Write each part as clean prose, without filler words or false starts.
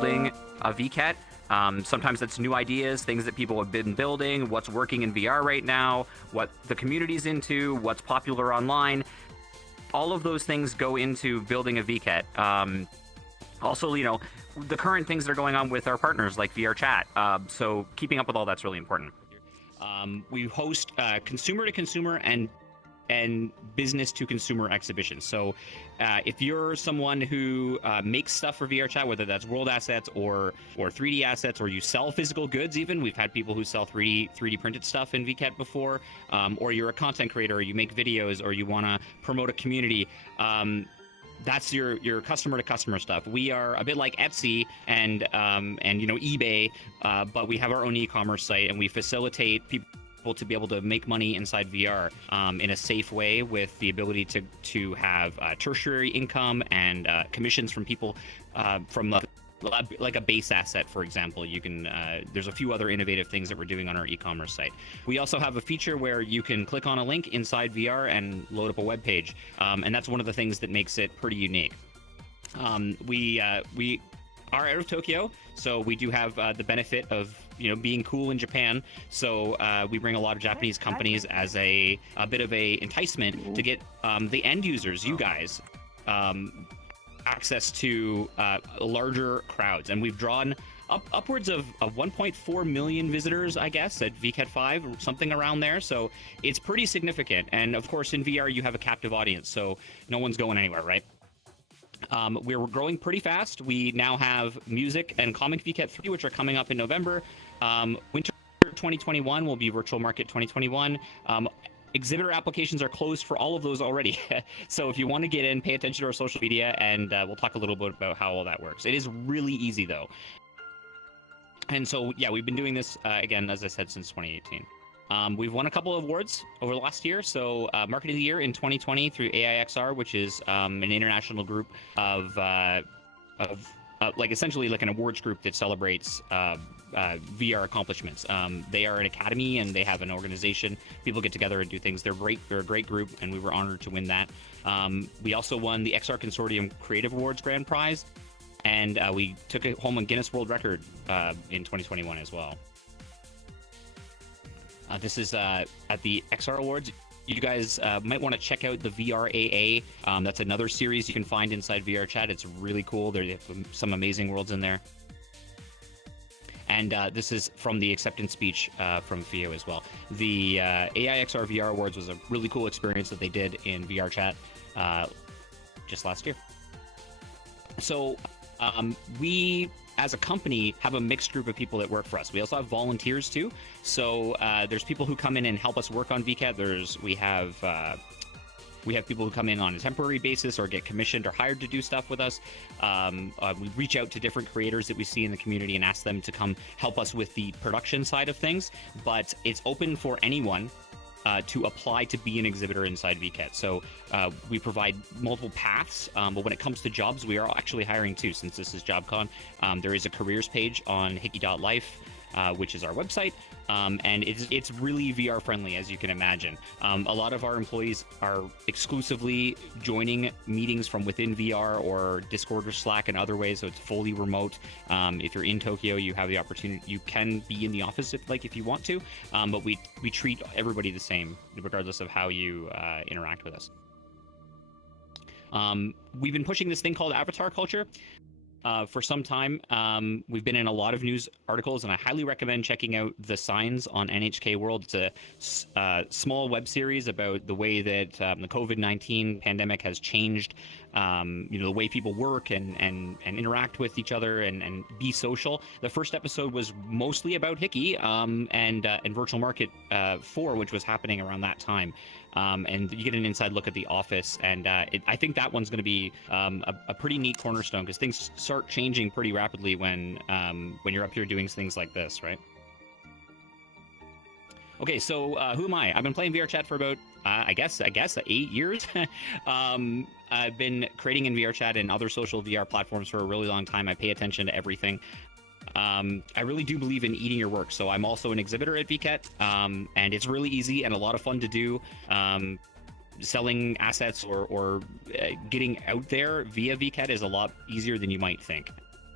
building a Vket. Sometimes it's new ideas, things that people have been building, what's working in VR right now, what the community's into, what's popular online. All of those things go into building a Vket. Also, the current things that are going on with our partners like Vrchat. So keeping up with all that's really important. We host consumer to consumer and business to consumer exhibitions. So if you're someone who makes stuff for VRChat, whether that's world assets or 3D assets, or you sell physical goods even, we've had people who sell 3D printed stuff in Vket before, or you're a content creator, or you make videos, or you want to promote a community, that's your customer to customer stuff. We are a bit like Etsy and eBay, but we have our own e-commerce site, and we facilitate people to be able to make money inside VR in a safe way, with the ability to have tertiary income and commissions from people from like a base asset, for example. You can there's a few other innovative things that we're doing on our e-commerce site. We also have a feature where you can click on a link inside VR and load up a web page, and that's one of the things that makes it pretty unique. We are out of Tokyo, so we do have the benefit of being cool in Japan. So we bring a lot of Japanese companies as a bit of a enticement to get the end users, you guys, access to larger crowds. And we've drawn upwards of 1.4 million visitors, I guess, at Vket 5, or something around there. So it's pretty significant. And of course, in VR, you have a captive audience, so no one's going anywhere, right? We're growing pretty fast. We now have music and comic Vket 3, which are coming up in November. Winter 2021 will be Virtual Market 2021. Exhibitor applications are closed for all of those already. So if you want to get in, pay attention to our social media, and we'll talk a little bit about how all that works. It is really easy, though. And so, yeah, we've been doing this, again, as I said, since 2018. We've won a couple of awards over the last year. So Market of the Year in 2020 through AIXR, which is an international group of like essentially like an awards group that celebrates VR accomplishments. They are an academy and they have an organization. People get together and do things. They're great. They're a great group, and we were honored to win that. We also won the XR Consortium Creative Awards Grand Prize, and we took it home on Guinness World Record in 2021 as well. This is at the XR Awards. You guys might want to check out the VRAA. That's another series you can find inside VRChat. It's really cool. They have some amazing worlds in there. And this is from the acceptance speech from Theo as well. The AIXR VR Awards was a really cool experience that they did in VRChat just last year. So we, as a company, have a mixed group of people that work for us. We also have volunteers too. So there's people who come in and help us work on Vket. We have people who come in on a temporary basis or get commissioned or hired to do stuff with us. We reach out to different creators that we see in the community and ask them to come help us with the production side of things. But it's open for anyone to apply to be an exhibitor inside Vket. So we provide multiple paths, but when it comes to jobs, we are actually hiring too, since this is JobCon. There is a careers page on hickey.life, which is our website, and it's really VR friendly, as you can imagine. A lot of our employees are exclusively joining meetings from within VR or Discord or Slack and other ways, so it's fully remote. If you're in Tokyo, you have the opportunity, you can be in the office if you want to, but we treat everybody the same, regardless of how you interact with us. We've been pushing this thing called avatar culture for some time. We've been in a lot of news articles, and I highly recommend checking out The Signs on NHK World. It's a small web series about the way that the COVID-19 pandemic has changed the way people work and interact with each other and be social. The first episode was mostly about Hickey and Virtual Market 4, which was happening around that time. And you get an inside look at the office, and I think that one's going to be a pretty neat cornerstone, because things start changing pretty rapidly when you're up here doing things like this, right? Okay, so who am I? I've been playing VRChat for about I guess 8 years. I've been creating in VRChat and other social VR platforms for a really long time. I pay attention to everything. I really do believe in eating your work, so I'm also an exhibitor at Vket, and it's really easy and a lot of fun to do. Selling assets or getting out there via Vket is a lot easier than you might think.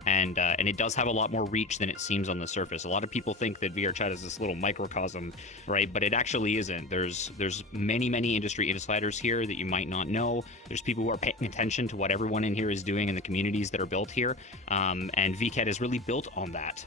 and it does have a lot more reach than it seems on the surface. A lot of people think that Vrchat is this little microcosm, right? But it actually isn't. There's many industry insiders here that you might not know. There's people who are paying attention to what everyone in here is doing in the communities that are built here, and Vket is really built on that.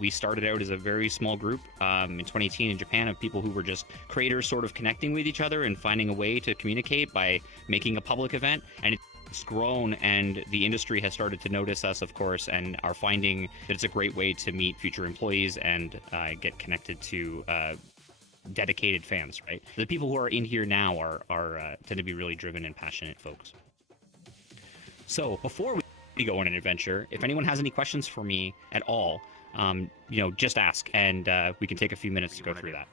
We started out as a very small group in 2018 in Japan of people who were just creators sort of connecting with each other and finding a way to communicate by making a public event, and it's grown, and the industry has started to notice us, of course, and are finding that it's a great way to meet future employees and get connected to dedicated fans, right? The people who are in here now are tend to be really driven and passionate folks. So before we go on an adventure, if anyone has any questions for me at all, just ask, and we can take a few minutes to go through that.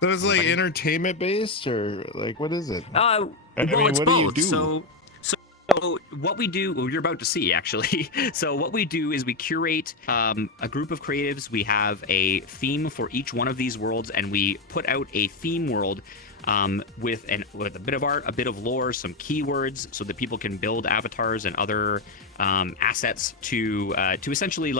So it's like entertainment based, or like what is it? Well, it's both. So what we do, well, you're about to see actually. So what we do is we curate a group of creatives. We have a theme for each one of these worlds, and we put out a theme world with a bit of art, a bit of lore, some keywords, so that people can build avatars and other assets to essentially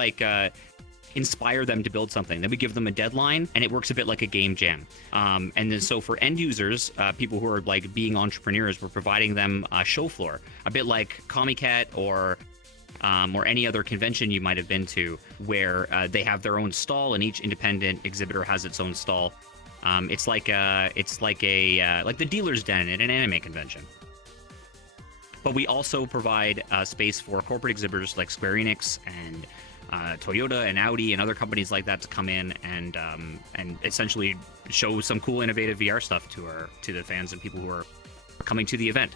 inspire them to build something. Then we give them a deadline, and it works a bit like a game jam. And then so for end users, people who are like being entrepreneurs, we're providing them a show floor, a bit like Comiket or any other convention you might have been to, where they have their own stall, and each independent exhibitor has its own stall. It's like the dealer's den at an anime convention. But we also provide space for corporate exhibitors like Square Enix and Toyota and Audi and other companies like that to come in and essentially show some cool, innovative VR stuff to the fans and people who are coming to the event.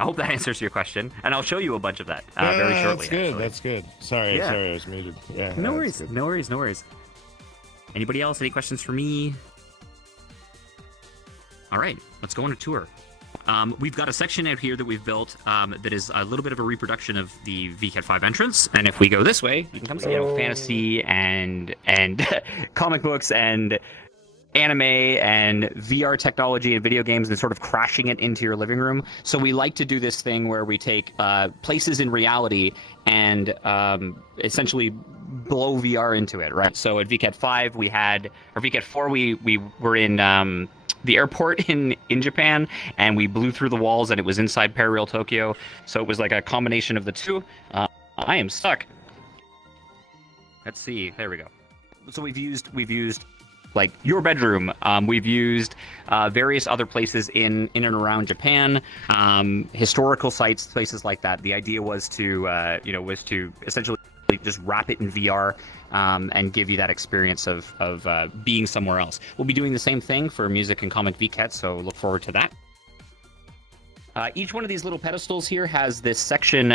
I hope that answers your question, and I'll show you a bunch of that very shortly. That's good. Actually. That's good. Sorry, I was muted. Yeah. No worries. Anybody else? Any questions for me? All right, let's go on a tour. We've got a section out here that we've built that is a little bit of a reproduction of the Vket 5 entrance. And if we go this way, you can come see fantasy and comic books and anime and VR technology and video games and sort of crashing it into your living room. So we like to do this thing where we take places in reality and essentially blow VR into it, right? So at Vket 5, Vket 4, we were in the airport in Japan, and we blew through the walls, and it was inside Parareal Tokyo. So it was like a combination of the two. I am stuck. Let's see. There we go. So we've used like your bedroom. We've used various other places in and around Japan, historical sites, places like that. The idea was to essentially just wrap it in VR and give you that experience of being somewhere else. We'll be doing the same thing for music and comic Vket, so look forward to that. Each one of these little pedestals here has this section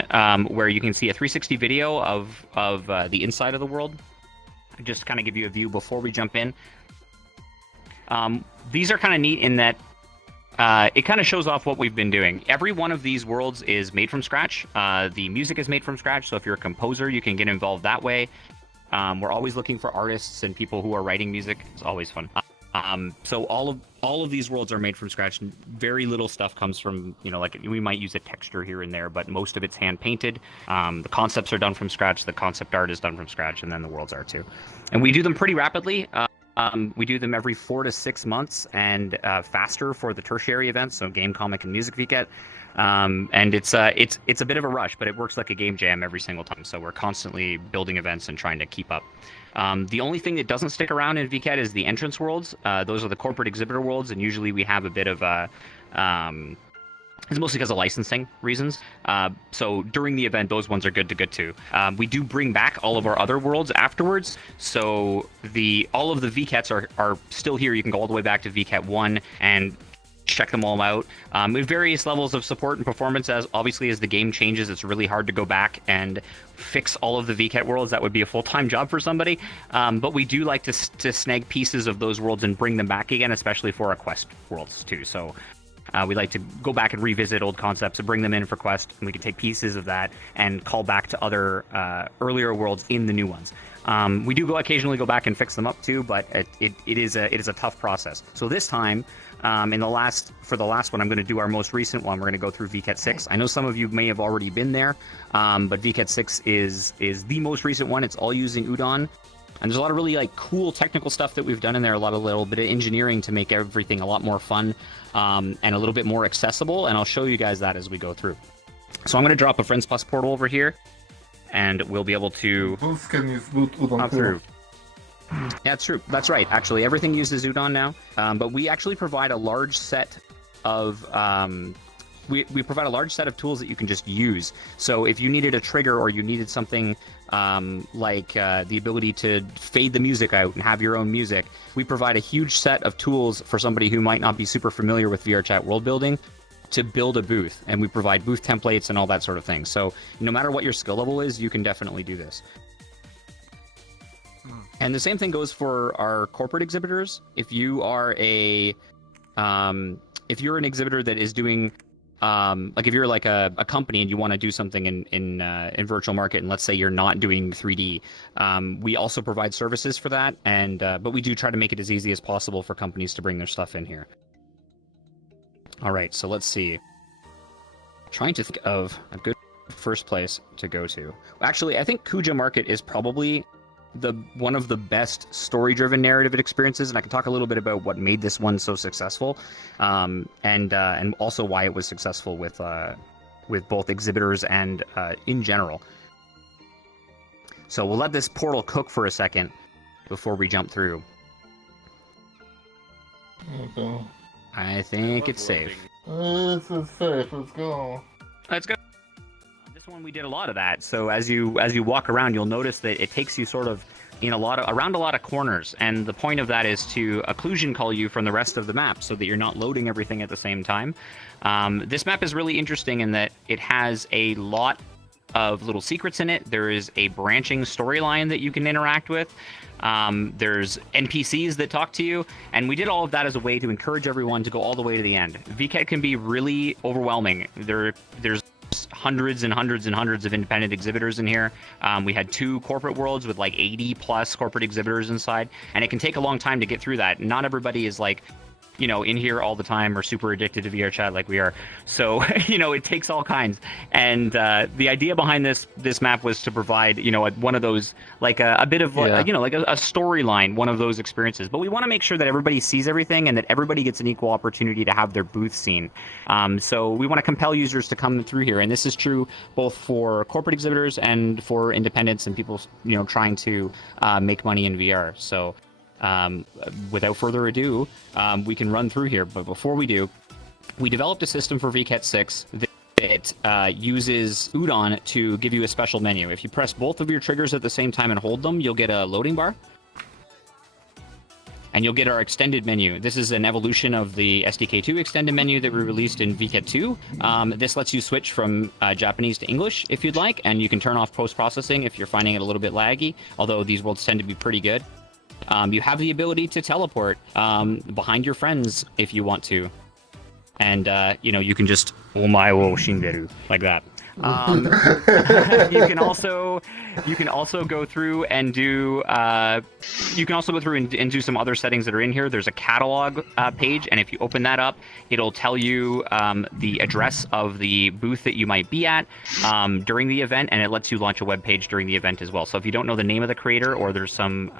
where you can see a 360 video of the inside of the world. Just kind of give you a view before we jump in. These are kind of neat in that it kind of shows off what we've been doing. Every one of these worlds is made from scratch. The music is made from scratch, so if you're a composer, you can get involved that way. We're always looking for artists and people who are writing music. It's always fun. So all of these worlds are made from scratch. Very little stuff comes from, like we might use a texture here and there, but most of it's hand painted. The concepts are done from scratch. The concept art is done from scratch, and then the worlds are too. And we do them pretty rapidly. We do them every 4 to 6 months, and faster for the tertiary events, so game, comic, and music Vket. And it's a bit of a rush, but it works like a game jam every single time. So we're constantly building events and trying to keep up. The only thing that doesn't stick around in Vket is the entrance worlds. Those are the corporate exhibitor worlds, and usually we have a bit of a it's mostly because of licensing reasons. So during the event, those ones are good to get to. We do bring back all of our other worlds afterwards. So all of the Vkets are still here. You can go all the way back to Vket 1 and check them all out. With various levels of support and performance, as the game changes, it's really hard to go back and fix all of the Vket worlds. That would be a full-time job for somebody. But we do like to snag pieces of those worlds and bring them back again, especially for our quest worlds too. So We like to go back and revisit old concepts and bring them in for Quest, and we can take pieces of that and call back to other earlier worlds in the new ones. We do occasionally go back and fix them up too, but it is a tough process. So this time, for the last one, I'm going to do our most recent one. We're going to go through Vket 6. I know some of you may have already been there, but Vket 6 is the most recent one. It's all using Udon. And there's a lot of really cool technical stuff that we've done in there, a little bit of engineering to make everything a lot more fun and a little bit more accessible, and I'll show you guys that as we go through. So I'm going to drop a Friends Plus portal over here, and we'll be able to Booth can use Udon hop through. Yeah, it's true. That's right. Actually, everything uses Udon now, but we actually provide a large set of we provide a large set of tools that you can just use. So if you needed a trigger or you needed something the ability to fade the music out and have your own music, we provide a huge set of tools for somebody who might not be super familiar with VRChat world building to build a booth. And we provide booth templates and all that sort of thing. So no matter what your skill level is, you can definitely do this. And the same thing goes for our corporate exhibitors. If you are if you're an exhibitor that is doing if you're like a company and you want to do something in virtual market, and let's say you're not doing 3D, we also provide services for that, and but we do try to make it as easy as possible for companies to bring their stuff in here. All right, so let's see. Trying to think of a good first place to go to. Actually, I think Kuja Market is probably one of the best story-driven narrative experiences, and I can talk a little bit about what made this one so successful, and also why it was successful with both exhibitors and in general. So we'll let this portal cook for a second before we jump through. Okay. I think it's safe. This is safe. Let's go. Let's go. This one we did a lot of that. So as you walk around, you'll notice that it takes you sort of around a lot of corners, and the point of that is to occlusion call you from the rest of the map so that you're not loading everything at the same time. This map is really interesting in that it has a lot of little secrets in it. There is a branching storyline that you can interact with. There's NPCs that talk to you, and we did all of that as a way to encourage everyone to go all the way to the end. Vket can be really overwhelming. There's hundreds and hundreds and hundreds of independent exhibitors in here. We had 2 corporate worlds with 80 plus corporate exhibitors inside, and it can take a long time to get through that. Not everybody is in here all the time or super addicted to VRChat like we are. So, it takes all kinds. And the idea behind this map was to provide, one of those, a bit of, a storyline, one of those experiences. But we want to make sure that everybody sees everything and that everybody gets an equal opportunity to have their booth seen. So we want to compel users to come through here. And this is true both for corporate exhibitors and for independents and people, trying to make money in VR. So without further ado, we can run through here. But before we do, we developed a system for Vket 6 that uses Udon to give you a special menu. If you press both of your triggers at the same time and hold them, you'll get a loading bar. And you'll get our extended menu. This is an evolution of the SDK2 extended menu that we released in Vket 2. This lets you switch from Japanese to English if you'd like, and you can turn off post-processing if you're finding it a little bit laggy, although these worlds tend to be pretty good. You have the ability to teleport behind your friends if you want to. And, you can just, omae wo shinderu, like that. You can also go through and do and do some other settings that are in here. There's a catalog page, and if you open that up, it'll tell you the address of the booth that you might be at during the event, and it lets you launch a web page during the event as well. So if you don't know the name of the creator, or there's some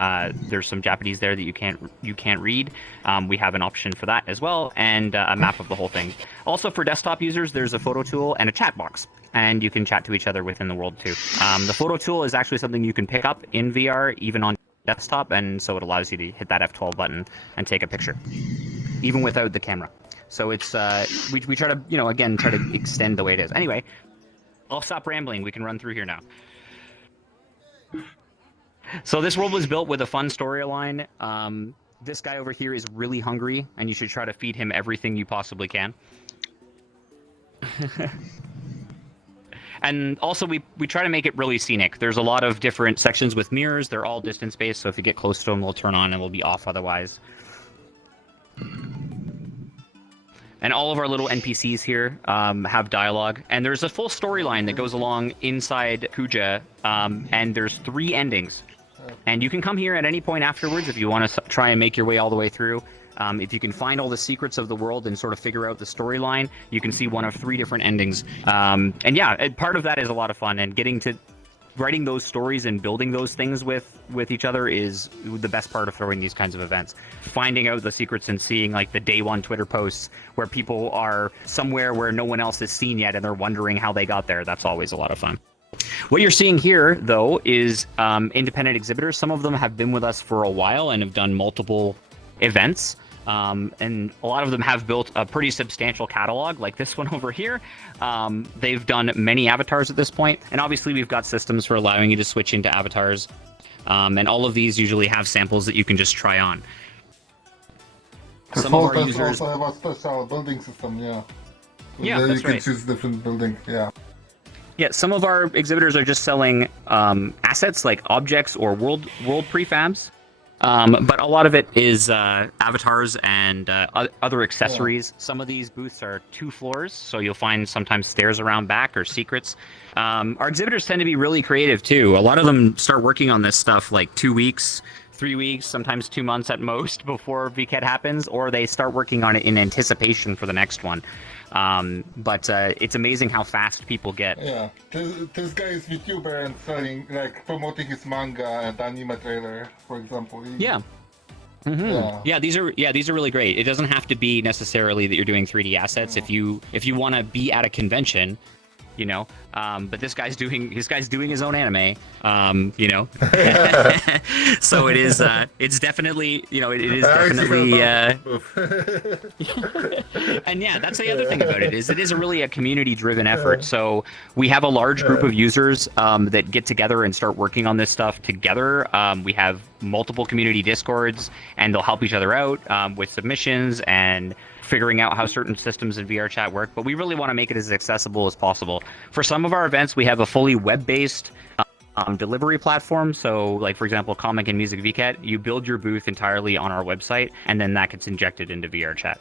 Japanese there that you can't read, we have an option for that as well, and a map of the whole thing. Also for desktop users, there's a photo tool and a chat box, and you can chat to each other within the world too. The photo tool is actually something you can pick up in VR, even on desktop, and so it allows you to hit that F12 button and take a picture, even without the camera. So it's we try to again try to extend the way it is. Anyway, I'll stop rambling. We can run through here now. So this world was built with a fun storyline. This guy over here is really hungry, and you should try to feed him everything you possibly can. And also, we try to make it really scenic. There's a lot of different sections with mirrors. They're all distance-based, so if you get close to them, they'll turn on and will be off otherwise. And all of our little NPCs here have dialogue. And there's a full storyline that goes along inside Kuja, and there's 3 endings. And you can come here at any point afterwards if you want to try and make your way all the way through. If you can find all the secrets of the world and sort of figure out the storyline, you can see one of 3 different endings. And yeah, part of that is a lot of fun, and getting to writing those stories and building those things with each other is the best part of throwing these kinds of events. Finding out the secrets and seeing like the day 1 Twitter posts where people are somewhere where no one else has seen yet and they're wondering how they got there. That's always a lot of fun. What you're seeing here, though, is independent exhibitors. Some of them have been with us for a while and have done multiple events. And a lot of them have built a pretty substantial catalog, like this one over here. They've done many avatars at this point, and obviously we've got systems for allowing you to switch into avatars. And all of these usually have samples that you can just try on. Some of our users also have a special building system, yeah. So yeah, there that's you can right. choose different building, yeah. Yeah, some of our exhibitors are just selling assets like objects or world prefabs. But a lot of it is avatars and other accessories. Yeah. Some of these booths are 2 floors, so you'll find sometimes stairs around back or secrets. Our exhibitors tend to be really creative too. A lot of them start working on this stuff like 2 weeks, 3 weeks, sometimes 2 months at most before Vket happens, or they start working on it in anticipation for the next one. But it's amazing how fast people get. Yeah, this guy is VTuber and selling, like, promoting his manga and anime trailer, for example. Yeah. Mm-hmm. Yeah, these are really great. It doesn't have to be necessarily that you're doing 3D assets. If you want to be at a convention, you know, but this guy's doing his own anime, you know. So it is it's definitely, you know, it is definitely and yeah, that's the other thing about it is really a community driven effort. So we have a large group of users that get together and start working on this stuff together. We have multiple community discords, and they'll help each other out with submissions and figuring out how certain systems in Vrchat work, but we really want to make it as accessible as possible. For some of our events, we have a fully web-based delivery platform. So, like, for example, Comic and Music Vket, you build your booth entirely on our website, and then that gets injected into Vrchat.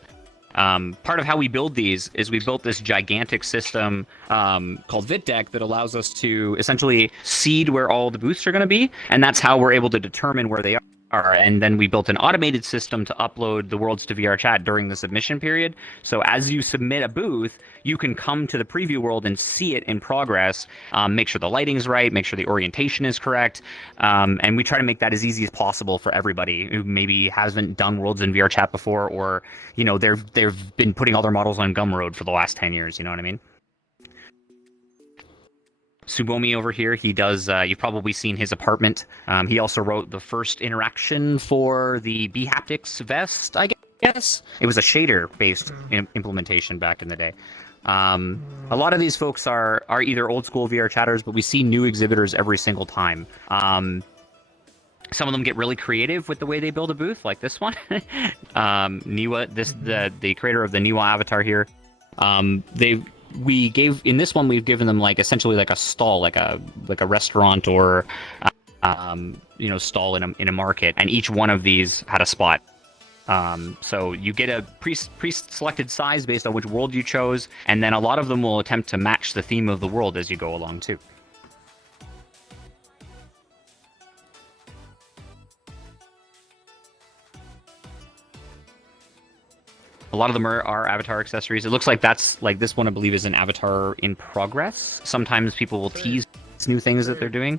Part of how we build these is we built this gigantic system called VitDeck that allows us to essentially seed where all the booths are going to be, and that's how we're able to determine where they are. And then we built an automated system to upload the worlds to Vrchat during the submission period. So as you submit a booth, you can come to the preview world and see it in progress, make sure the lighting's right, make sure the orientation is correct. And we try to make that as easy as possible for everybody who maybe hasn't done worlds in Vrchat before, or, you know, they've been putting all their models on Gumroad for the last 10 years, you know what I mean? Subomi over here, he does, you've probably seen his apartment. He also wrote the first interaction for the B-Haptics vest, I guess. It was a shader-based implementation back in the day. A lot of these folks are either old-school VR chatters, but we see new exhibitors every single time. Some of them get really creative with the way they build a booth, like this one. Niwa, the creator of the Niwa avatar here, we've given them like essentially like a stall, like a restaurant or you know, stall in a market, and each one of these had a spot. So you get a pre-selected size based on which world you chose, and then a lot of them will attempt to match the theme of the world as you go along too. A lot of them are avatar accessories. It looks like that's, like, this one I believe is an avatar in progress. Sometimes people will tease new things that they're doing.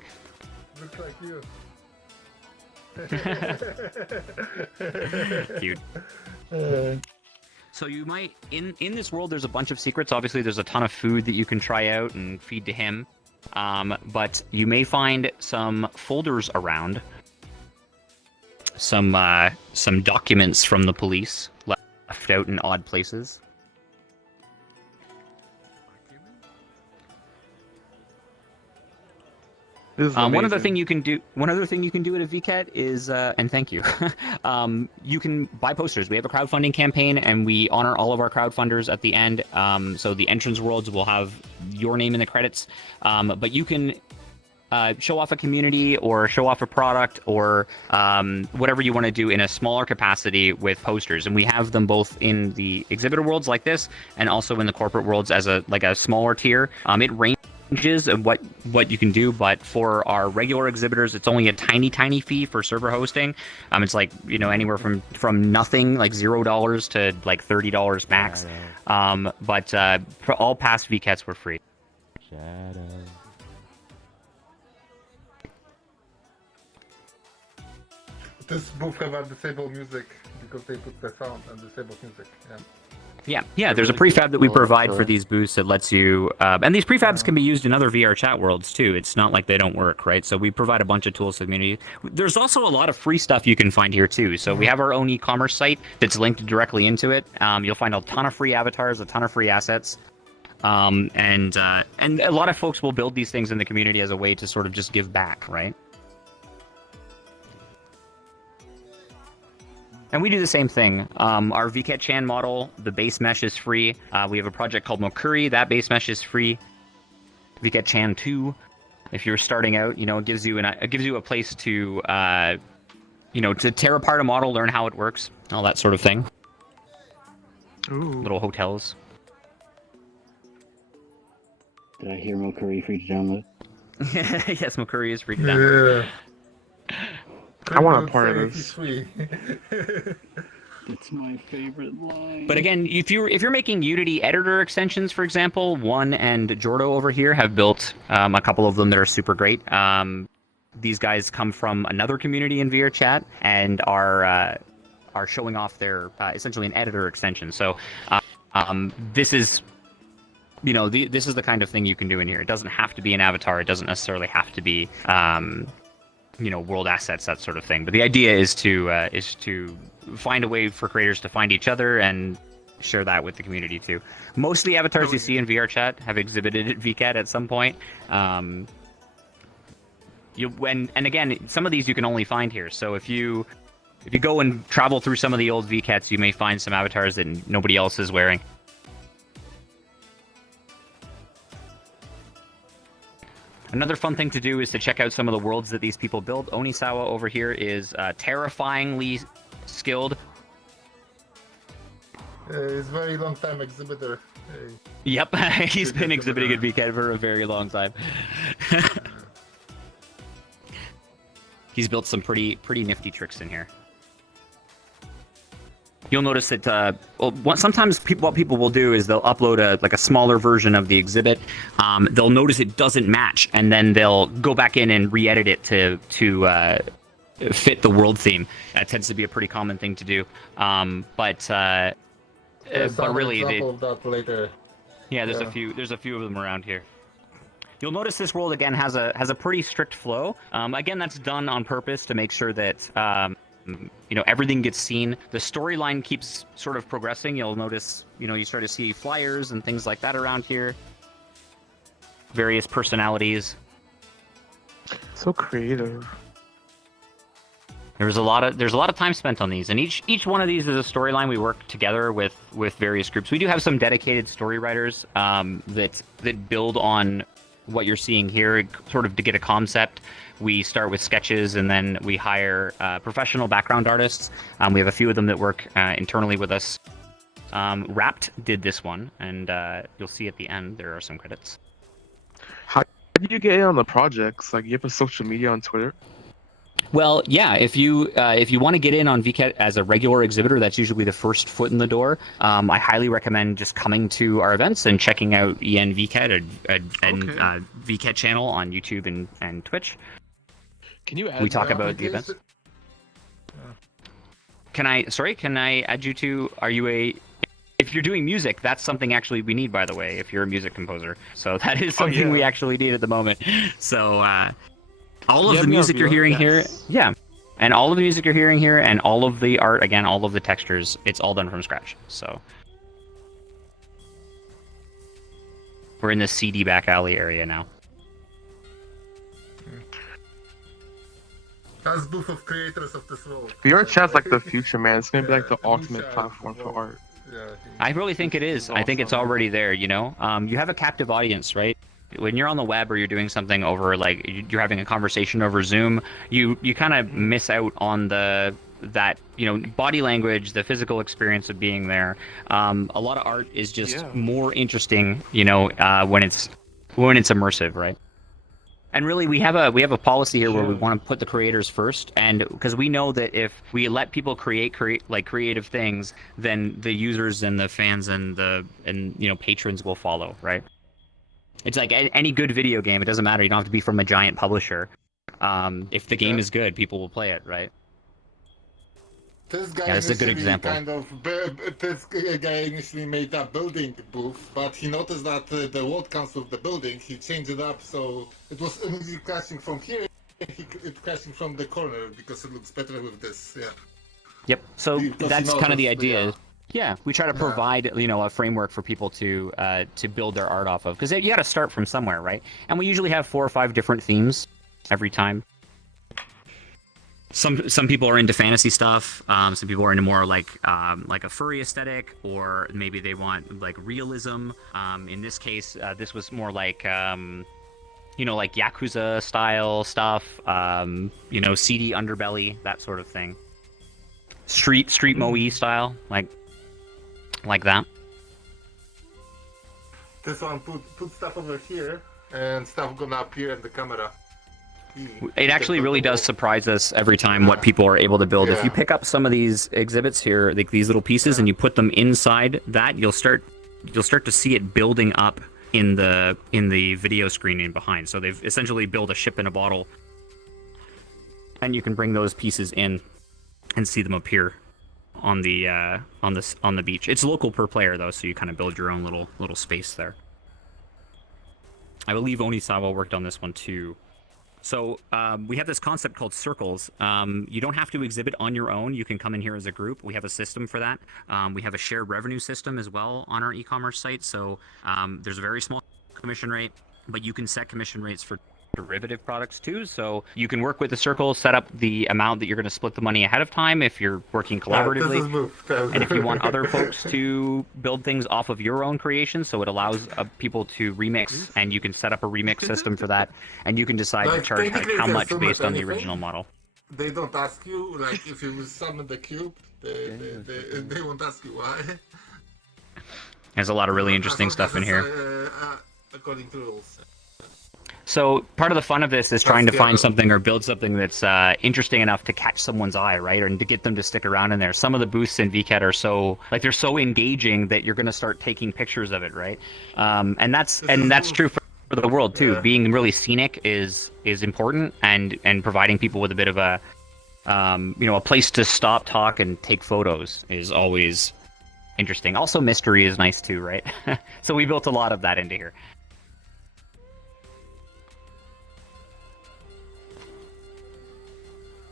Looks like you. Cute. So you might, in this world, there's a bunch of secrets. Obviously, there's a ton of food that you can try out and feed to him. But you may find some folders around. Some documents from the police left out in odd places. One other thing you can do at a Vket is, and thank you, you can buy posters. We have a crowdfunding campaign, and we honor all of our crowdfunders at the end. So the entrance worlds will have your name in the credits, but you can show off a community or show off a product or whatever you want to do in a smaller capacity with posters. And we have them both in the exhibitor worlds like this and also in the corporate worlds as a smaller tier. It ranges of what you can do, but for our regular exhibitors, it's only a tiny fee for server hosting. It's like, anywhere from nothing, like $0 to like $30 max. But for all past VCATs were free. Shadow. This booth have a disabled music because they put the sound and disabled music. Yeah. There's a prefab that we provide for these booths that lets you, and these prefabs can be used in other VR chat worlds too. It's not like they don't work, right? So we provide a bunch of tools to the community. There's also a lot of free stuff you can find here too. So we have our own e-commerce site that's linked directly into it. You'll find a ton of free avatars, a ton of free assets. And a lot of folks will build these things in the community as a way to sort of just give back, right? And we do the same thing. Our Vket Chan model, the base mesh is free. We have a project called Mokuri. That base mesh is free. Vket Chan 2, if you're starting out, it gives you a place to, to tear apart a model, learn how it works, all that sort of thing. Ooh. Little hotels. Did I hear Mokuri free to download? Yes, Mokuri is free to download. Yeah. I want a part of this. It's my favorite line. But again, if you're making Unity editor extensions, for example, One and Jordo over here have built a couple of them that are super great. These guys come from another community in Vrchat and are showing off their essentially an editor extension. So this is. This is the kind of thing you can do in here. It doesn't have to be an avatar. It doesn't necessarily have to be, world assets, that sort of thing. But the idea is to find a way for creators to find each other and share that with the community too. Most of the avatars you see in VRChat have exhibited at VCAT at some point. And again, some of these you can only find here. So if you go and travel through some of the old VCATs, you may find some avatars that nobody else is wearing. Another fun thing to do is to check out some of the worlds that these people build. Onisawa over here is terrifyingly skilled. He's very long time exhibitor. Yep, he's been exhibiting at VCAT for a very long time. He's built some pretty nifty tricks in here. You'll notice that sometimes what people will do is they'll upload a smaller version of the exhibit. They'll notice it doesn't match, and then they'll go back in and re-edit it to fit the world theme. That tends to be a pretty common thing to do. But really, of that later. Yeah, there's a few of them around here. You'll notice this world again has a pretty strict flow. Again, that's done on purpose to make sure that everything gets seen. The storyline keeps sort of progressing. You'll notice, you start to see flyers and things like that around here. Various personalities. So creative. There's a lot of time spent on these, and each one of these is a storyline. We work together with various groups. We do have some dedicated story writers that build on what you're seeing here, sort of to get a concept. We start with sketches, and then we hire professional background artists. We have a few of them that work internally with us. Wrapped did this one, and you'll see at the end there are some credits. How do you get in on the projects? Like, you have a social media on Twitter? Well, yeah. If you want to get in on VCAT as a regular exhibitor, that's usually the first foot in the door. I highly recommend just coming to our events and checking out EN VCAT and VCAT channel on YouTube and Twitch. Can you add? We talk about the events. Can I add you to? If you're doing music, that's something actually we need, by the way. If you're a music composer, so that is something we actually need at the moment. So. All of the music you're hearing here, and all of the music you're hearing here, and all of the art, again, all of the textures, it's all done from scratch. So we're in the CD back alley area now. As booth of creators of this world. VRChat's like the future, man. It's gonna be like the ultimate platform for art. Yeah, I really think it is. I think it's already there. You have a captive audience, right? when you're on the web or you're doing something over like you're having a conversation over Zoom, you kind of miss out on that body language, the physical experience of being there. A lot of art is just more interesting, when it's immersive, right? And really, we have a policy here where we want to put the creators first, and because we know that if we let people create like creative things, then the users and the fans and patrons will follow, right? It's like any good video game. It doesn't matter. You don't have to be from a giant publisher. If the game is good, people will play it, right? This guy that's a good example. This guy initially made a building booth, but he noticed that the wall comes with the building. He changed it up so it was immediately crashing from here. It's crashing from the corner because it looks better with this. Yeah. Yep. So that's kind of the idea. Yeah, we try to provide a framework for people to build their art off of, because you got to start from somewhere, right? And we usually have 4 or 5 different themes every time. Some people are into fantasy stuff. Some people are into more like a furry aesthetic, or maybe they want like realism. In this case, this was more like like Yakuza style stuff. Seedy underbelly, that sort of thing. Street moe style, like that. This one put stuff over here, and stuff gonna appear in the camera. It actually really does surprise us every time what people are able to build. If you pick up some of these exhibits here, like these little pieces, and you put them inside that, you'll start to see it building up in the video screening behind. So they've essentially built a ship in a bottle, and you can bring those pieces in and see them appear on the beach. It's local per player though, so you kind of build your own little space there. I believe Onisawa worked on this one too. So we have this concept called circles. You don't have to exhibit on your own. You can come in here as a group. We have a system for that. We have a shared revenue system as well on our e-commerce site. So there's a very small commission rate, but you can set commission rates for derivative products too. So you can work with the circle, set up the amount that you're going to split the money ahead of time if you're working collaboratively. And if you want other folks to build things off of your own creation, so it allows people to remix, and you can set up a remix system for that, and you can decide to charge how much based on the original model. They don't ask you, like, if you summon the cube, they won't ask you why. There's a lot of really interesting stuff in here. According to rules. So part of the fun of this is trying to find something or build something that's interesting enough to catch someone's eye, right? And to get them to stick around in there. Some of the booths in Vket are they're so engaging that you're going to start taking pictures of it, right? And that's true for the world too. Being really scenic is important, and providing people with a bit of a a place to stop, talk, and take photos is always interesting. Also, mystery is nice too, right? So we built a lot of that into here.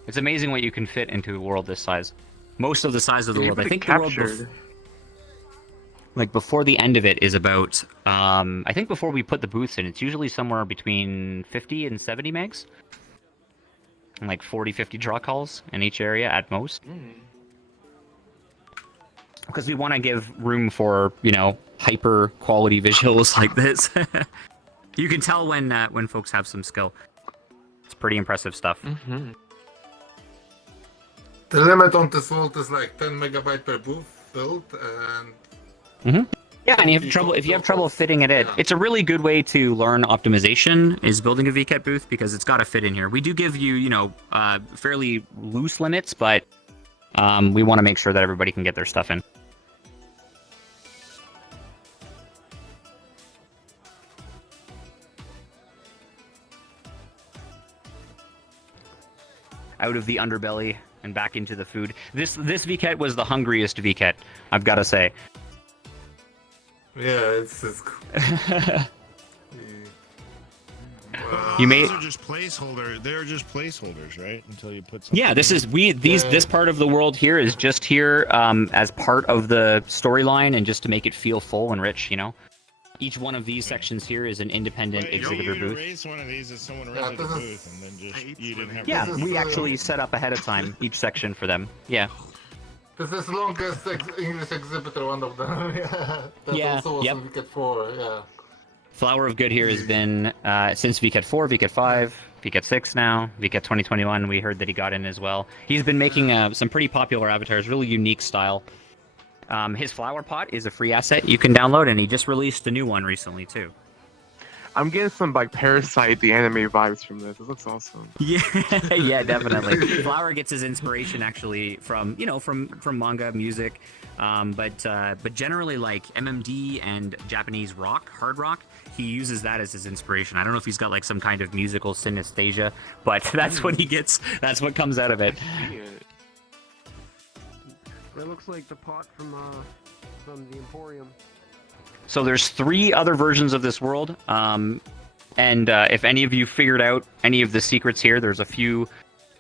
It's amazing what you can fit into a world this size. Most of the size of the world. I think the world before the end of it is about, I think before we put the booths in, it's usually somewhere between 50 and 70 megs. And like 40, 50 draw calls in each area at most. Because we want to give room for, hyper quality visuals like this. You can tell when folks have some skill. It's pretty impressive stuff. The limit on this world is like 10 megabyte per booth built, and yeah, and if you have trouble fitting it in, it's a really good way to learn optimization is building a Vket booth, because it's got to fit in here. We do give you fairly loose limits, but we want to make sure that everybody can get their stuff in. Out of the underbelly and back into the food. This Vket was the hungriest Vket, I've got to say. Yeah, it's You made. These are just placeholder. They're just placeholders, right? Until you put something. Yeah, this part of the world here is just here as part of the storyline, and just to make it feel full and rich, Each one of these sections here is an independent exhibitor booth. Erase one of these as someone rented a booth, and then you didn't have. Yeah, we actually set up ahead of time each section for them. Yeah. This is longest English exhibitor, one of them. Yeah. That also was in Vket 4. Yeah. Flower of Good here has been since Vket 4, Vket 5, Vket 6 now, Vket 2021. We heard that he got in as well. He's been making some pretty popular avatars, really unique style. His flower pot is a free asset you can download, and he just released a new one recently too. I'm getting some like Parasite the anime vibes from this. This looks awesome. Yeah, yeah, definitely. Flower gets his inspiration actually from from manga, music, but generally like MMD and Japanese rock, hard rock. He uses that as his inspiration. I don't know if he's got like some kind of musical synesthesia, but that's what he gets. That's what comes out of it. That looks like the pot from the Emporium. So there's 3 other versions of this world, and if any of you figured out any of the secrets here, there's a few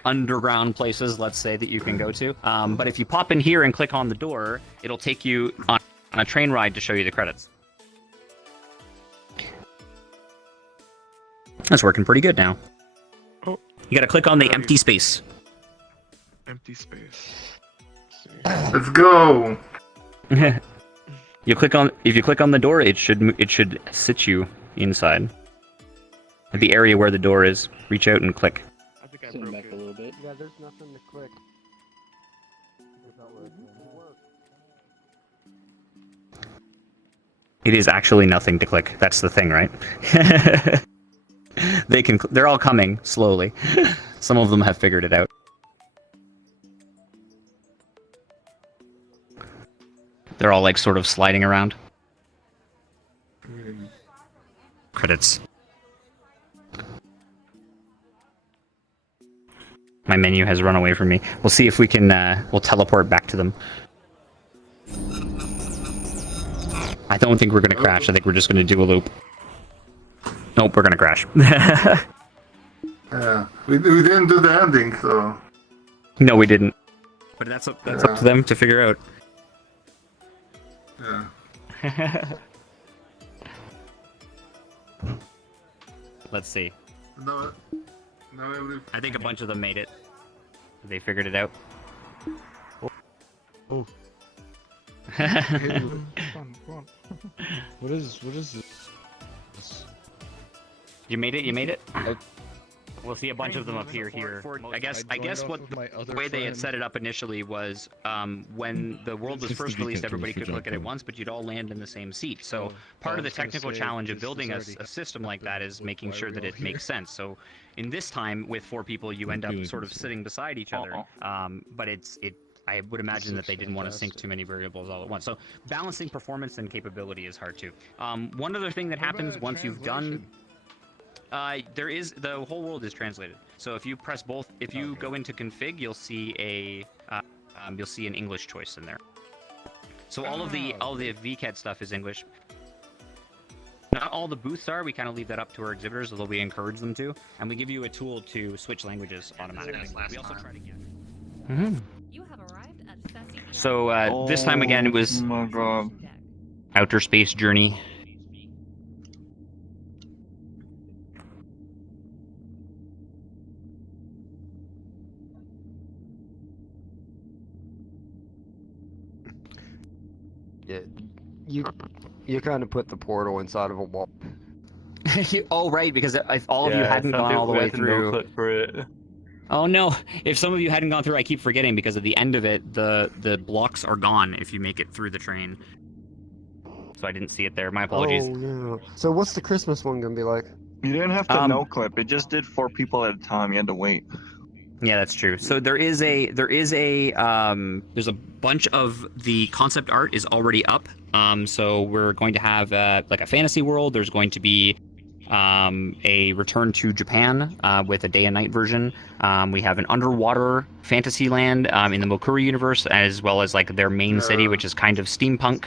underground places, let's say, that you can go to. But if you pop in here and click on the door, it'll take you on a train ride to show you the credits. That's working pretty good now. Oh. You gotta click on the empty space. Empty space. Let's go. If you click on the door, it should sit you inside. At the area where the door is, reach out and click. I think I Sitting broke back it. a little bit. Yeah, there's nothing to click. It is actually nothing to click. That's the thing, right? They're all coming slowly. Some of them have figured it out. They're all like sort of sliding around. Credits. My menu has run away from me. We'll see if we can, we'll teleport back to them. I don't think we're gonna crash. I think we're just gonna do a loop. Nope, we're gonna crash. Yeah, we didn't do the ending, so... No, we didn't. But that's up to them to figure out. Yeah. Let's see. No, I think a bunch of them made it. They figured it out. Oh. What is this? You made it? You made it? We'll see a bunch of them appear here. I guess what the way they had set it up initially was when the world was first released, everybody could look at it once, but you'd all land in the same seat. So part of the technical challenge of building a system like that is making sure that it makes sense. So in this time, with 4 people, you end up sort of sitting beside each other. But I would imagine that they didn't want to sync too many variables all at once. So balancing performance and capability is hard too. One other thing that happens once you've done... the whole world is translated. So if you press both, if you go into config, you'll see an English choice in there. So all of the Vket stuff is English. Not all the booths are. We kind of leave that up to our exhibitors, although we encourage them to, and we give you a tool to switch languages automatically. We also try to get. You have arrived at Fessy. So this time again, it was my God. outer space journey. Yeah, you kind of put the portal inside of a wall. Oh right, because if all of you hadn't gone all the way through. For it. Oh no! If some of you hadn't gone through, I keep forgetting because at the end of it, the blocks are gone if you make it through the train. So I didn't see it there. My apologies. Oh, yeah. So what's the Christmas one gonna be like? You didn't have to no clip. It just did 4 people at a time. You had to wait. Yeah, that's true. So there's a bunch of the concept art is already up. So we're going to have like a fantasy world. There's going to be a return to Japan with a day and night version. We have an underwater fantasy land in the Mokuri universe, as well as like their main city, which is kind of steampunk.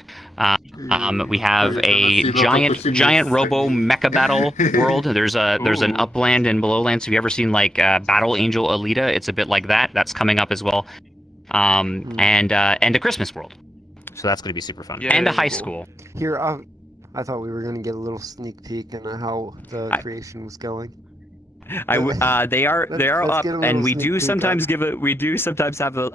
We have a giant robo mecha battle world. There's an upland and belowland. So have you ever seen like Battle Angel Alita? It's a bit like that. That's coming up as well. And a Christmas world. So that's going to be super fun. And a high school. Here, I thought we were gonna get a little sneak peek into how the creation was going. They are Let's up, get a and little we sneak do peek sometimes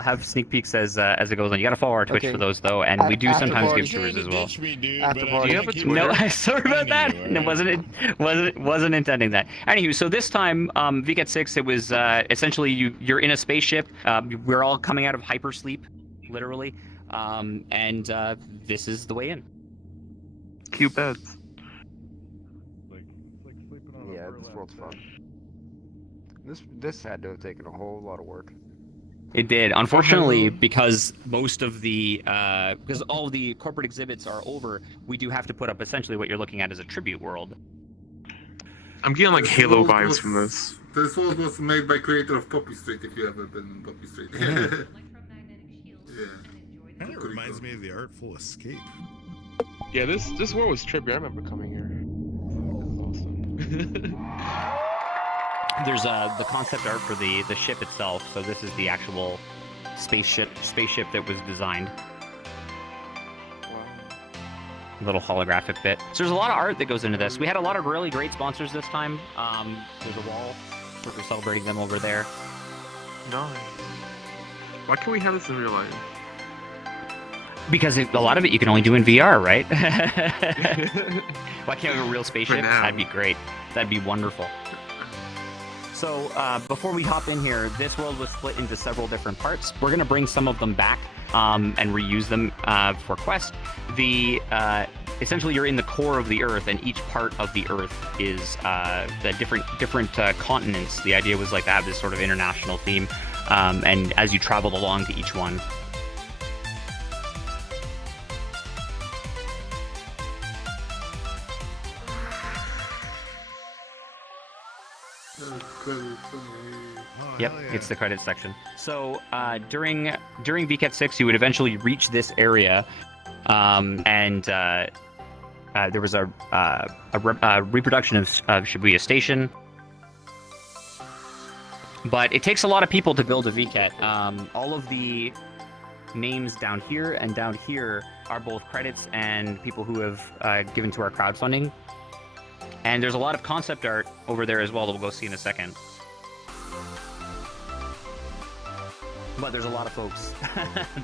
have sneak peeks as it goes on. You got to follow our Twitch Okay. for those though, and we do After sometimes party. give tours as well. After Do party. you have a Twitter? No, sorry about that. No, wasn't intending that. Anywho, so this time, Vket 6, it was essentially you're in a spaceship. We're all coming out of hypersleep, literally, and this is the way in. Cute beds. Yeah, this world's fun. This had to have taken a whole lot of work. It did, unfortunately, because most of the because all of the corporate exhibits are over. We do have to put up essentially what you're looking at as a tribute world. I'm getting like Halo vibes from this. This world was made by creator of Poppy Street, if you ever been in Poppy Street. Electromagnetic shields Yeah. and enjoy Kind of reminds me of the Artful Escape. Yeah, this world was trippy. I remember coming here. This is awesome. There's the concept art for the ship itself. So this is the actual spaceship that was designed. Little holographic bit. So there's a lot of art that goes into this. We had a lot of really great sponsors this time. There's a wall. We're celebrating them over there. Nice. Why can't we have this in real life? Because a lot of it you can only do in VR, right? Why can't we have a real spaceship? now. That'd be great. That'd be wonderful. So before we hop in here, this world was split into several different parts. We're going to bring some of them back and reuse them for Quest. Essentially, you're in the core of the Earth, and each part of the Earth is the different continents. The idea was like to have this sort of international theme, and as you traveled along to each one. Yep, it's the credits section. So during Vket 6, you would eventually reach this area, and there was a reproduction of Shibuya Station. But it takes a lot of people to build a Vket. All of the names down here and down here are both credits and people who have given to our crowdfunding. And there's a lot of concept art over there as well that we'll go see in a second. But there's a lot of folks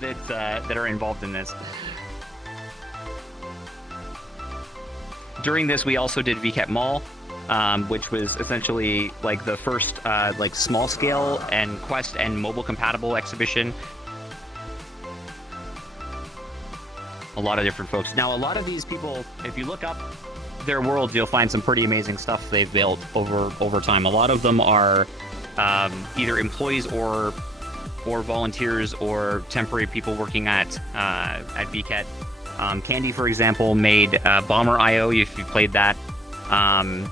that are involved in this. During this, we also did Vket Mall, which was essentially like the first like small scale and Quest and mobile compatible exhibition. A lot of different folks. Now, a lot of these people, if you look up their worlds, you'll find some pretty amazing stuff they've built over time. A lot of them are either employees or volunteers or temporary people working at Vket. Candy, for example, made Bomber IO, if you played that, and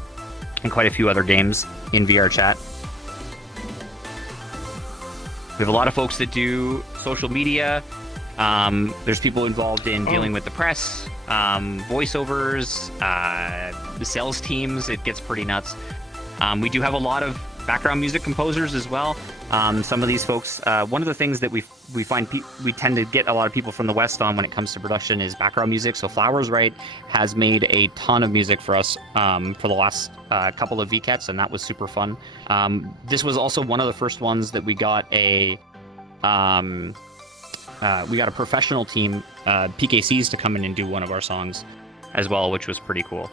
quite a few other games in Vrchat. We have a lot of folks that do social media. There's people involved in dealing with the press, voiceovers, the sales teams. It gets pretty nuts. We do have a lot of background music composers as well. Some of these folks, one of the things that we find we tend to get a lot of people from the West on when it comes to production is background music. So Flowers Right has made a ton of music for us for the last couple of VCATs, and that was super fun. This was also one of the first ones that we got a professional team, PKCs, to come in and do one of our songs as well, which was pretty cool.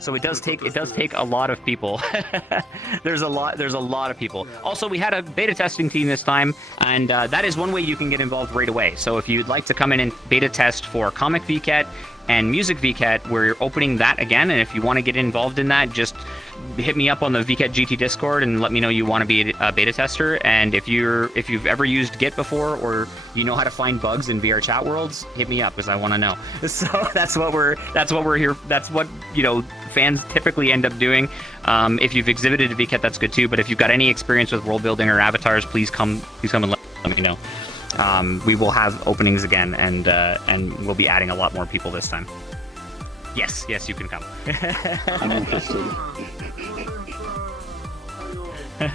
So it does take a lot of people. There's a lot of people. Also, we had a beta testing team this time, and that is one way you can get involved right away. So if you'd like to come in and beta test for Comic VCAT and Music VCAT, we're opening that again. And if you want to get involved in that, just hit me up on the VCAT GT Discord and let me know you want to be a beta tester. And if you've ever used Git before, or you know how to find bugs in Vrchat worlds, hit me up because I want to know. So that's what we're here. That's what fans typically end up doing. If you've exhibited a VCAT, that's good too. But if you've got any experience with world building or avatars, please come and let me know. We will have openings again, and we'll be adding a lot more people this time. Yes, you can come. I'm interested. Of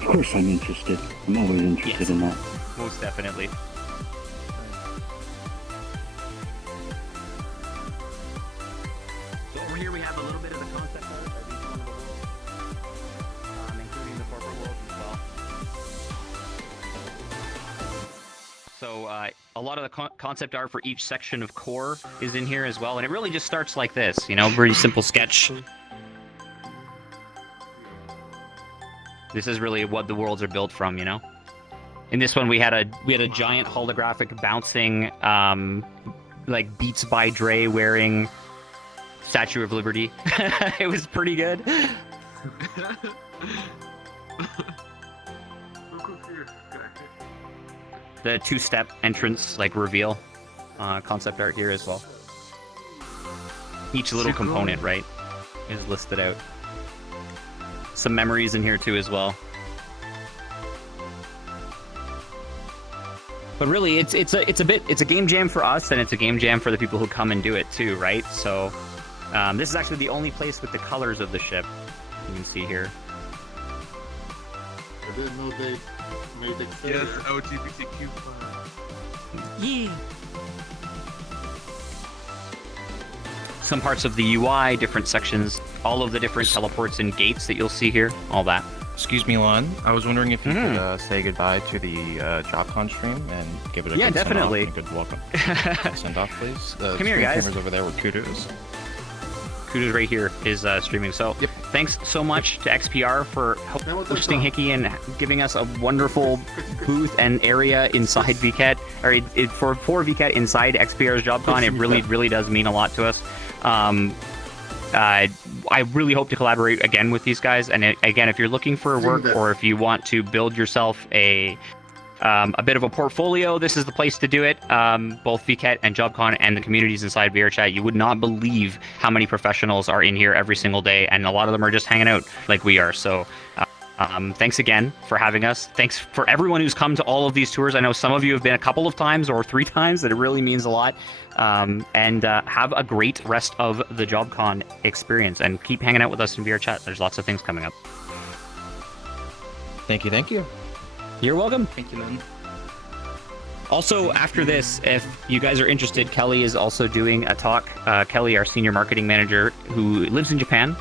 course I'm interested. I'm always interested in that. Most definitely. So over here we have a So a lot of the concept art for each section of core is in here as well, and it really just starts like this, you know, pretty simple sketch. This is really what the worlds are built from, you know. In this one, we had a giant holographic bouncing, like Beats by Dre wearing Statue of Liberty. It was pretty good. The two-step entrance, like, reveal concept art here as well. Each little component, right, is listed out. Some memories in here too as well. But really, it's a game jam for us, and it's a game jam for the people who come and do it too, right? So this is actually the only place with the colors of the ship. You can see here. I didn't know they made exterior. Yes, LGBTQ flag. Yeah. Some parts of the UI, different sections, all of the different teleports and gates that you'll see here, all that. Excuse me, Lhun. I was wondering if you could say goodbye to the JobCon stream and give it a good definitely. Send-off, a good welcome. Send off, please. Come here, guys. Cameras over there with kudos. Kudos right here is streaming. So thanks so much to XPR for hosting Hickey and giving us a wonderful booth and area inside Vket, or for Vket inside XPR's JobCon. It really does mean a lot to us. I really hope to collaborate again with these guys. And again, if you're looking for work or if you want to build yourself a bit of a portfolio, this is the place to do it. Both Vket and JobCon and the communities inside Vrchat, you would not believe how many professionals are in here every single day, and a lot of them are just hanging out like we are. So thanks again for having us. Thanks for everyone who's come to all of these tours. I know some of you have been a couple of times or 3 times, that it really means a lot. And have a great rest of the JobCon experience, and keep hanging out with us in Vrchat. There's lots of things coming up. Thank you, thank you. You're welcome. Thank you, Lhun. Also, after this, if you guys are interested, Kelly is also doing a talk. Kelly, our senior marketing manager, who lives in Japan,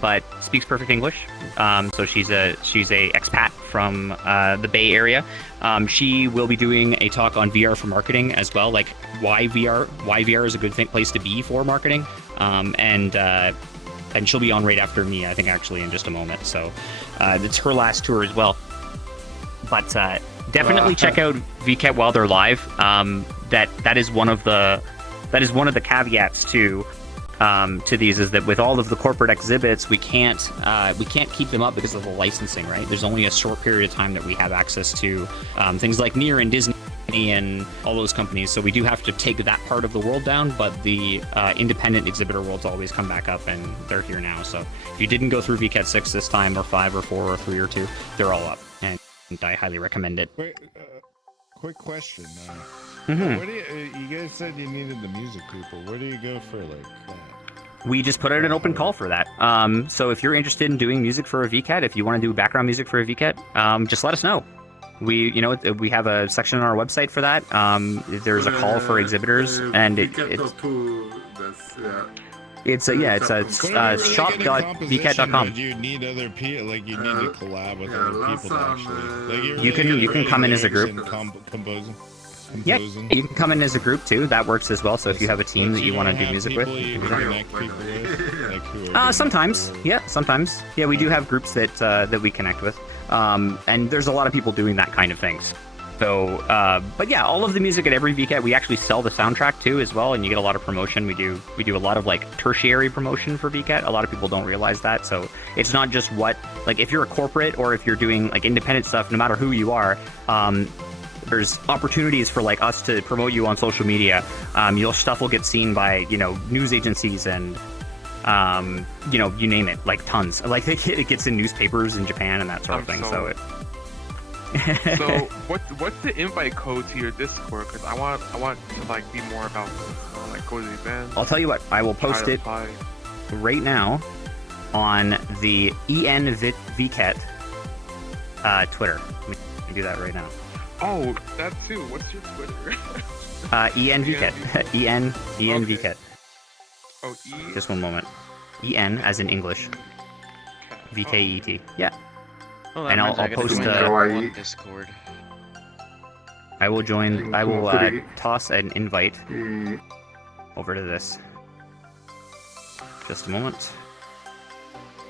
but speaks perfect English. So she's a expat from the Bay Area. She will be doing a talk on VR for marketing as well, like why VR is a good place to be for marketing. And she'll be on right after me, I think, actually, in just a moment. So it's her last tour as well. But definitely check out Vket while they're live. That is one of the caveats to these, is that with all of the corporate exhibits, we can't keep them up because of the licensing, right? There's only a short period of time that we have access to things like Near and Disney and all those companies. So we do have to take that part of the world down, but the independent exhibitor worlds always come back up, and they're here now. So if you didn't go through Vket 6 this time, or 5 or 4 or 3 or 2, they're all up. And I highly recommend it. Wait, quick question. Mhm. What do you guys said you needed the music people? Where do you go for like that? We just put out an open call for that. So if you're interested in doing music for a Vket, if you want to do background music for a Vket, just let us know. We have a section on our website for that. There's a call for exhibitors, and it's shop.vket.com. Do you need other people? Like, you need to collab with other people to actually. Like, You can come in as a group. Composing. Yeah, you can come in as a group too. That works as well. So if you have a team that you want to do music with, you can do that. Sometimes, yeah, we do have groups that we connect with, and there's a lot of people doing that kind of things. So, but yeah, all of the music at every Vket, we actually sell the soundtrack too as well, and you get a lot of promotion. We do a lot of like tertiary promotion for Vket. A lot of people don't realize that. So it's not just like if you're a corporate or if you're doing like independent stuff, no matter who you are, there's opportunities for like us to promote you on social media. Your stuff will get seen by, news agencies and, you name it, like tons. Like it gets in newspapers in Japan and that sort of thing. So what's the invite code to your Discord? Because I want to like be more about like go to the event. I'll tell you what, I will post it right now on the Vket Twitter. Let me do that right now. Oh, that too. What's your Twitter? Vket. Vket. Oh, Just one moment. En as in English. Vket. Yeah. Oh, and I'll post Discord. I will join. I will toss an invite over to this. Just a moment.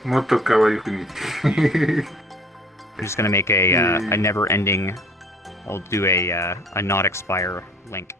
もっと可愛い風に。 I'm just gonna make a never-ending. I'll do a not expire link.